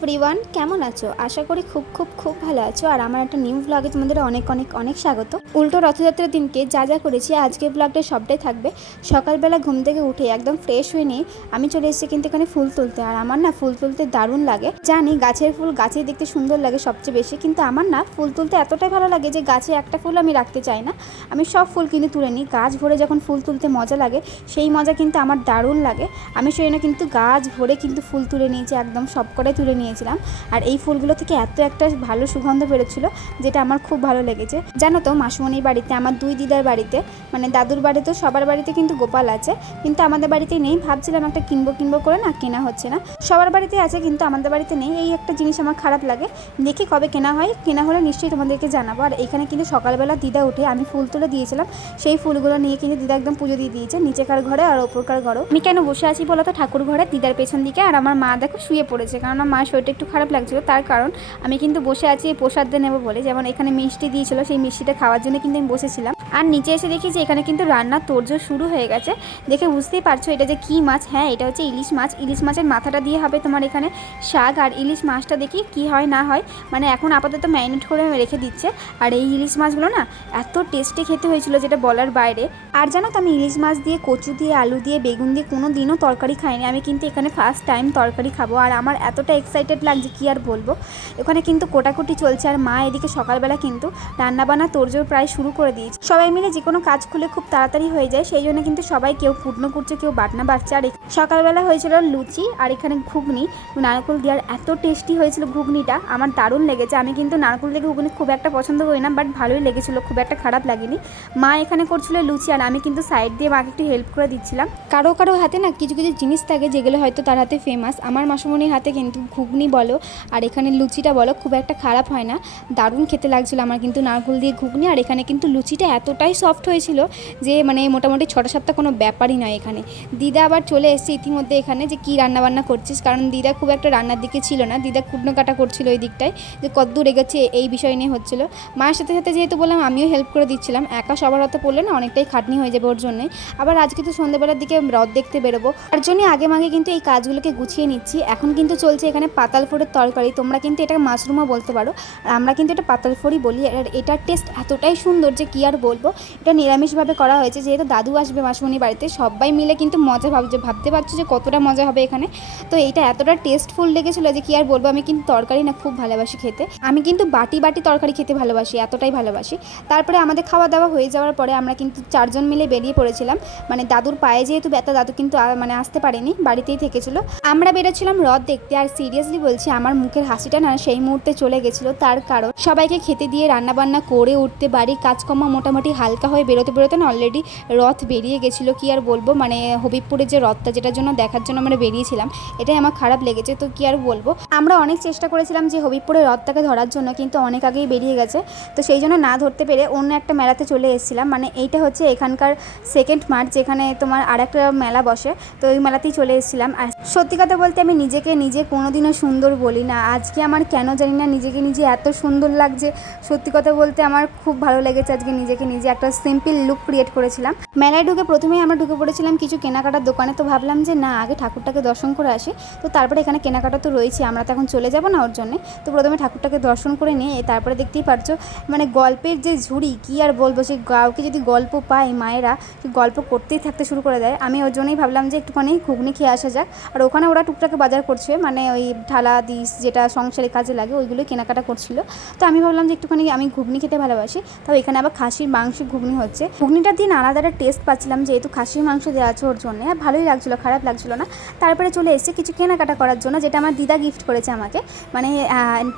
Everyone, কেমন আছো? আশা করি খুব খুব খুব ভালো আছো। আর আমার একটা নিউ ব্লগে তোমাদের অনেক অনেক অনেক স্বাগত। উল্টো রথযাত্রার দিনকে যা যা করেছি আজকে ব্লগটা সবটাই থাকবে। সকালবেলা ঘুম থেকে উঠে একদম ফ্রেশ হয়ে নিয়ে আমি চলে এসেছি কিন্তু এখানে ফুল তুলতে। আর আমার না ফুল তুলতে দারুণ লাগে। জানি গাছের ফুল গাছেই দেখতে সুন্দর লাগে সবচেয়ে বেশি, কিন্তু আমার না ফুল তুলতে এতটাই ভালো লাগে যে গাছে একটা ফুল আমি রাখতে চাই না। আমি সব ফুল কিনে তুলে নিই। গাছ ভরে যখন ফুল তুলতে মজা লাগে সেই মজা কিন্তু আমার দারুণ লাগে। আমি সেই জন্য কিন্তু গাছ ভরে কিন্তু ফুল তুলে নিয়েছি, একদম সব কটাই তুলে নিয়েছিলাম। আর এই ফুলগুলো থেকে এত একটা ভালো সুগন্ধ বেরোচ্ছিল যেটা আমার খুব ভালো লেগেছে। জানো তো, মাসুমনির বাড়িতে, আমার দুই দিদার বাড়িতে, মানে দাদুর বাড়িতে, সবার বাড়িতে কিন্তু গোপাল আছে, কিন্তু আমাদের বাড়িতে নেই। ভাবছিলাম একটা কিনবো করে, না কেনা হচ্ছে না। সবার বাড়িতে আছে কিন্তু আমাদের বাড়িতে নেই। এই একটা জিনিস আমার খারাপ লাগে। দেখি কবে কেনা হয়, কেনা হলে নিশ্চয়ই তোমাদেরকে জানাবো। আর এখানে কিন্তু সকালবেলা দিদা উঠে আমি ফুল তুলে দিয়েছিলাম, সেই ফুলগুলো নিয়ে কিন্তু দিদা একদম পুজো দিয়ে দিয়েছে, নিচেকার ঘরে আর ওপরকার ঘরেও। আমি কেন বসে আছি বলো তো, ঠাকুর ঘরে দিদার পেছন দিকে। আর আমার মা দেখো শুয়ে পড়েছে, কারণ আমার মায়ের শরীরটা একটু খারাপ লাগছিল, তার কারণ আমি কিন্তু বসে আছি প্রসাদ নেবো বলে। যেমন এখানে মিষ্টি দিয়েছিল, সেই মিষ্টিটা খাওয়ার জন্য কিন্তু আমি বসেছিলাম। আর নিচে এসে দেখি যে এখানে কিন্তু রান্নার তোড়জোড় শুরু হয়ে গেছে। দেখে বুঝতেই পারছো এটা যে কী মাছ। হ্যাঁ, এটা হচ্ছে ইলিশ মাছ। ইলিশ মাছের মাথাটা দিয়ে হবে তোমার এখানে শাক। আর ইলিশ মাছটা দেখি কি হয় না হয়, মানে এখন আপাতত ম্যারিনেট করে রেখে দিচ্ছে। আর এই ইলিশ মাছগুলো না এত টেস্টি খেতে হয়েছিল যেটা বলার বাইরে। আর জানো তো, আমি ইলিশ মাছ দিয়ে, কচু দিয়ে, আলু দিয়ে, বেগুন দিয়ে কোনো দিনও তরকারি খাইনি। আমি কিন্তু এখানে ফার্স্ট টাইম তরকারি খাবো। আর আমার এতটা এক্সাইটেড লাগছে কি আর বলবো। এখানে কিন্তু কোটাকুটি চলছে। আর মা এদিকে সকালবেলা কিন্তু রান্নাবান্না তোড়জোড় প্রায় শুরু করে দিয়েছে। সবাই মিলে যে কোনো কাজ খুলে খুব তাড়াতাড়ি হয়ে যায়, সেই জন্য কিন্তু সবাই কেউ কুটনো কুটছে, কেউ বাটনা বাড়ছে। আর সকালবেলা হয়েছিল লুচি আর এখানে ঘুগনি নারকেল দেওয়ার। এত টেস্টি হয়েছিল ঘুগনিটা, আমার দারুণ লেগেছে। আমি কিন্তু নারকেল দিয়ে ঘুগনি খুব একটা পছন্দ করি না, বাট ভালোই লেগেছিল, খুব একটা খারাপ লাগেনি। মা এখানে করছিল লুচি আর আমি কিন্তু সাইড দিয়ে মাকে একটু হেল্প করে দিচ্ছিলাম। কারো কারো হাতে না কিছু কিছু জিনিস থাকে যেগুলো হয়তো তার হাতে ফেমাস। আমার মাসুমনির হাতে কিন্তু ঘুগনি বলো আর এখানে লুচিটা বলো খুব একটা খারাপ হয় না, দারুণ খেতে লাগছিলো আমার কিন্তু নারকেল দিয়ে ঘুগনি। আর এখানে কিন্তু লুচিটা এতটাই সফট হয়েছিল যে মানে মোটামুটি 6টা-7টা কোনো ব্যাপারই নয়। এখানে দিদা আবার চলে এসেছে ইতিমধ্যে এখানে, যে কী রান্নাবান্না করছিস, কারণ দিদা খুব একটা রান্নার দিকে ছিল না। দিদা কুটনো কাটা করছিল ওই দিকটায়, যে কতদূর এগেছে এই বিষয় নিয়ে হচ্ছিলো। মায়ের সাথে সাথে যেহেতু বললাম আমিও হেল্প করে দিচ্ছিলাম, একা সবার হাতে পড়লে না অনেকটাই খাটনি হয়ে যাবে ওর জন্যে। আবার আজকে তো সন্ধ্যেবেলার দিকে রথ দেখতে বেরোবো, তার জন্যই আগে মাগে কিন্তু এই কাজগুলোকে গুছিয়ে নিচ্ছি। এখন কিন্তু চলছে এখানে পাতাল ফোড়ের তরকারি, তোমরা কিন্তু এটা মাশরুমও বলতে পারো, আর আমরা কিন্তু এটা পাতাল ফোড়ই বলি। আর এটার টেস্ট এতটাই সুন্দর যে কী আর বলবো। এটা নিরামিষভাবে করা হয়েছে, যেহেতু দাদু আসবে মাসুমনির বাড়িতে, সবাই মিলে কিন্তু মজা ভাবতে পারছো যে কতটা মজা হবে এখানে। তো এইটা এতটা টেস্টফুল লেগেছিলো যে কী আর বলবো। আমি কিন্তু তরকারি না খুব ভালোবাসি খেতে, আমি কিন্তু বাটি বাটি তরকারি খেতে ভালোবাসি, এতটাই ভালোবাসি। তারপরে আমাদের খাওয়া দাওয়া হয়ে যাওয়ার পরে আমরা কিন্তু 4জন মিলে বেরিয়ে পড়েছিলাম। মানে দাদুর পায়ে যেহেতু ব্যথা, দাদু কিন্তু মানে আসতে পারেনি, বাড়িতেই থেকেছিল। আমরা বেরোচ্ছিলাম রথ দেখতে। আর সিরিয়াসলি বলছি, আমার মুখের হাসিটা না সেই মুহূর্তে চলে গেছিলো, তার কারণ সবাইকে খেতে দিয়ে রান্নাবান্না করে উঠতে, বাড়ির কাজকর্ম মোটামুটি হালকা হয়ে বেরোতে না অলরেডি রথ বেরিয়ে গেছিলো। কি আর বলবো, মানে হবিবপুরের যে রথটা, যেটার জন্য দেখার জন্য আমরা বেরিয়েছিলাম, এটাই আমার খারাপ লেগেছে। তো কি আর বলবো, আমরা অনেক চেষ্টা করেছিলাম যে হবিবপুরের রথটাকে ধরার জন্য, কিন্তু অনেক আগেই বেরিয়ে গেছে। তো সেই জন্য না ধরতে পেরে অন্য একটা মেলাতে চলে এসেছিলাম। মানে এইটা হচ্ছে এখানকার 2nd মার্চ, যেখানে তোমার আর একটা মেলা বসে, তো ওই মেলাতেই চলে এসেছিলাম। আর সত্যি কথা বলতে আমি নিজেকে নিজে কোনোদিনও সুন্দর বলি না, আজকে আমার কেন জানি না নিজেকে নিজে এত সুন্দর লাগছে। সত্যি কথা বলতে আমার খুব ভালো লেগেছে আজকে নিজেকে নিজে একটা সিম্পল লুক ক্রিয়েট করেছিলাম। মেলায় ঢুকে প্রথমেই আমরা ঢুকে পড়েছিলাম কিছু কেনাকাটার দোকানে। তো ভাবলাম যে না, আগে ঠাকুরটাকে দর্শন করে আসি, তো তারপরে এখানে কেনাকাটা তো রয়েছে, আমরা তো এখন চলে যাবো না ওর জন্যে। তো প্রথমে ঠাকুরটাকে দর্শন করে নিয়ে তারপরে দেখতেই পারছো মানে গল্পের যে ঝুড়ি, কি আর বলবো, সেই কাউকে যদি গল্প পায় মায়েরা গল্প করতেই থাকতে শুরু করে দেয়। আমি ওর জন্যই ভাবলাম যে একটুখানি ঘুগনি খেয়ে আসা যাক। আর ওখানে ওরা টুকটাকে বাজার করছে, মানে ওই ঢালা ডিশ যেটা সংসারে কাজে লাগে ওইগুলোই কেনাকাটা করছিল। তো আমি ভাবলাম যে একটুখানি, আমি ঘুগনি খেতে ভালোবাসি, তাও এখানে আবার খাসির মাংস ঘুগনি হচ্ছে। ঘুগনিটার দিন আলাদা একটা টেস্ট পাচ্ছিলাম, যেহেতু খাসির মাংস দেওয়া আছে ওর জন্য। আর ভালোই লাগছিলো, খারাপ লাগছিলো না। তারপরে চলে এসেছে কিছু কেনাকাটা করার জন্য, যেটা আমার দিদা গিফট করেছে আমাকে। মানে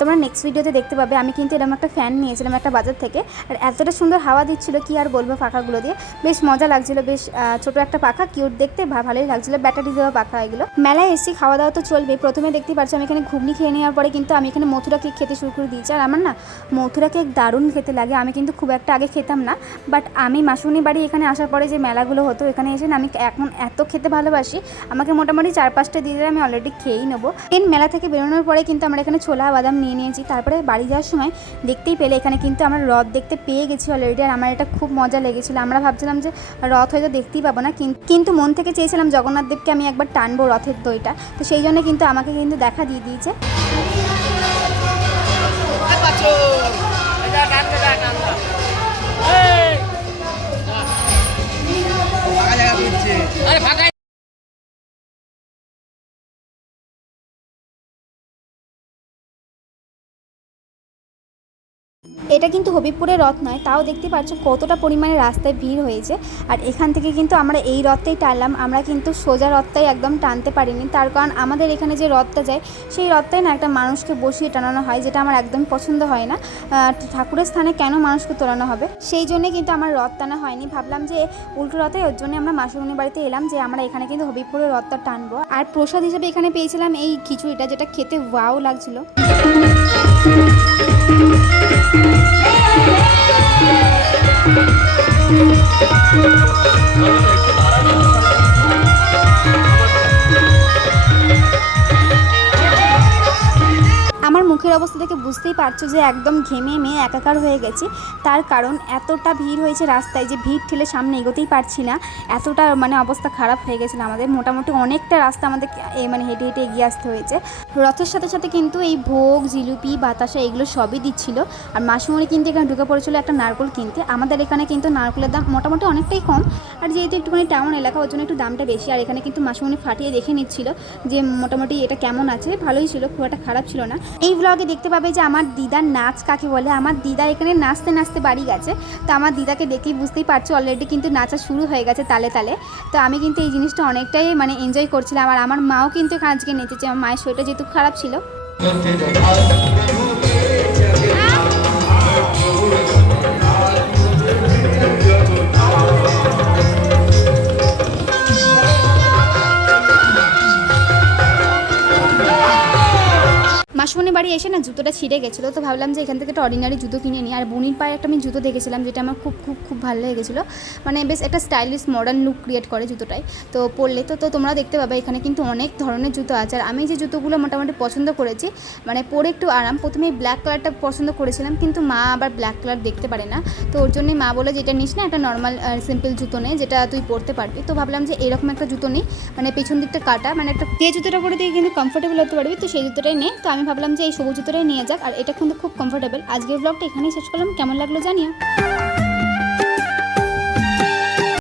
তোমরা নেক্সট ভিডিওতে দেখতে পাবে। আমি কিন্তু এরকম একটা ফ্যান নিয়েছিলাম একটা বাজার থেকে, আর এতটা সুন্দর হাওয়া দিচ্ছিলো কি আর বলবো, পাখাগুলো দিয়ে বেশ মজা লাগছিলো। বেশ ছোটো একটা পাখা, কিউট দেখতে, ভালোই লাগছিলো, ব্যাটারি দেওয়া পাখা এগুলো। মেলায় এসেছি, খাওয়া দাওয়া তো চলবে। প্রথমে দেখতে পাচ্ছি আমি এখানে ঘুগনি খেয়ে নেওয়ার পরে কিন্তু আমি এখানে মথুরা কেক খেতে শুরু করে দিয়েছি। আর আমার না মথুরা কেক দারুণ খেতে লাগে, আমি কিন্তু খুব একটা আগে খেতাম না, না। বাট আমি মাসুনি বাড়ি এখানে আসার পরে যে মেলাগুলো হতো এখানে এসে না আমি এখন এত খেতে ভালোবাসি, আমাকে মোটামুটি 4-5টা দিয়ে দিলে আমি অলরেডি খেয়েই নেবো। মেলা থেকে বেরোনোর পরে কিন্তু আমরা এখানে ছোলা বাদাম নিয়ে নিয়েছি। তারপরে বাড়ি যাওয়ার সময় দেখতেই পেলে এখানে কিন্তু আমরা রথ দেখতে পেয়ে গেছি অলরেডি, আর আমার এটা খুব মজা লেগেছিলো। আমরা ভাবছিলাম যে রথ হয়তো দেখতেই পাবো না, কিন্তু মন থেকে চেয়েছিলাম জগন্নাথ দেবকে আমি একবার টানবো রথের দইটা, তো সেই জন্য কিন্তু আমাকে কিন্তু দেখা দিয়ে দিয়েছে। এটা কিন্তু হবিবপুরের রথ নয়, তাও দেখতে পাচ্ছ কতটা পরিমাণে রাস্তায় ভিড় হয়েছে। আর এখান থেকে কিন্তু আমরা এই রথটাই টানলাম, আমরা কিন্তু সোজা রথটাই একদম টানতে পারিনি, তার কারণ আমাদের এখানে যে রথটা যায় সেই রথটাই না একটা মানুষকে বসিয়ে টানানো হয়, যেটা আমার একদম পছন্দ হয় না। ঠাকুরের স্থানে কেন মানুষকে তোলানো হবে, সেই জন্যে কিন্তু আমার রথ টানা হয়নি। ভাবলাম যে উল্টো রথে, ওর জন্য আমরা মাসুমনির বাড়িতে এলাম যে আমরা এখানে কিন্তু হবিবপুরের রথটা টানবো। আর প্রসাদ হিসেবে এখানে পেয়েছিলাম এই খিচুড়িটা, যেটা খেতে ওয়াও লাগছিল। আমার মুখের অবস্থা দেখে বুঝতেই পারছো যে একদম ঘেমে মেয়ে একাকার হয়ে গেছি, তার কারণ এতটা ভিড় হয়েছে রাস্তায় যে ভিড় ঠেলে সামনে এগোতেই পারছি না, এতটা মানে অবস্থা খারাপ হয়ে গেছিলো আমাদের। মোটামুটি অনেকটা রাস্তা আমাদের মানে হেঁটে হেঁটে এগিয়ে আসতে হয়েছে। রথের সাথে সাথে কিন্তু এই ভোগ জিলিপি বাতাসা এগুলো সবই দিচ্ছিল। আর মাসুমনি কিন্তু এখানে ঢুকে পড়েছিল একটা নারকেল কিনতে। আমাদের এখানে কিন্তু নারকেলের দাম মোটামুটি অনেকটাই কম, আর যেহেতু একটুখানি টাউন এলাকা ওর জন্য একটু দামটা বেশি। আর এখানে কিন্তু মাসুমনি ফাটিয়ে দেখে নিচ্ছিল যে মোটামুটি এটা কেমন আছে, ভালোই ছিল, খুব একটা খারাপ ছিল না। এই ব্লগে দেখতে পাবে যে আমার দিদার নাচ কাকে বলে। আমার দিদা এখানে নাচতে নাচতে বাড়ি গেছে, তো আমার দিদাকে দেখেই বুঝতেই পারছো অলরেডি কিন্তু নাচা শুরু হয়ে গেছে তালে তালে। তো আমি কিন্তু এই জিনিসটা অনেকটাই মানে এনজয় করছিলাম। আর আমার মাও কিন্তু এখানে আজকে নেচেছে, আমার মায়ের শরীরটা যেহেতু খারাপ ছিল। মাসুমনির বাড়ি এসে না জুতোটা ছিঁড়ে গেছিলো, তো ভাবলাম যে এখান থেকে একটা অর্ডিনারি জুতো কিনে নিই। আর বুনির পায়ে একটা আমি জুতো দেখেছিলাম যেটা আমার খুব খুব খুব ভালো লেগেছিলো, মানে বেশ একটা স্টাইলিশ মডার্ন লুক ক্রিয়েট করে জুতোটাই। তো পরলে তো তোমরা দেখতে পাবে এখানে কিন্তু অনেক ধরনের জুতো আছে। আর আমি যে জুতোগুলো মোটামুটি পছন্দ করেছি মানে পরে একটু আরাম, প্রথমে ব্ল্যাক কালারটা পছন্দ করেছিলাম, কিন্তু মা আবার ব্ল্যাক কালার দেখতে পারে না, তো ওর জন্যই মা বলে যেটা নিস না একটা নর্মাল সিম্পল জুতো নেই যেটা তুই পরতে পারবি। তো ভাবলাম যে এরকম একটা জুতো নিই, মানে পেছন দিকটা কাটা, মানে একটা যে জুতোটা পরে তুই কিন্তু কমফোর্টেবল হতে পারবি, তো সেই জুতোটাই নে। তো আমি ভাবলাম যে এই সবুজ জুতোটাই নিয়ে যাক, আর এটা কিন্তু খুব কমফোর্টেবল। আজকের ব্লগটা এখানেই শেষ করলাম, কেমন লাগলো জানিও।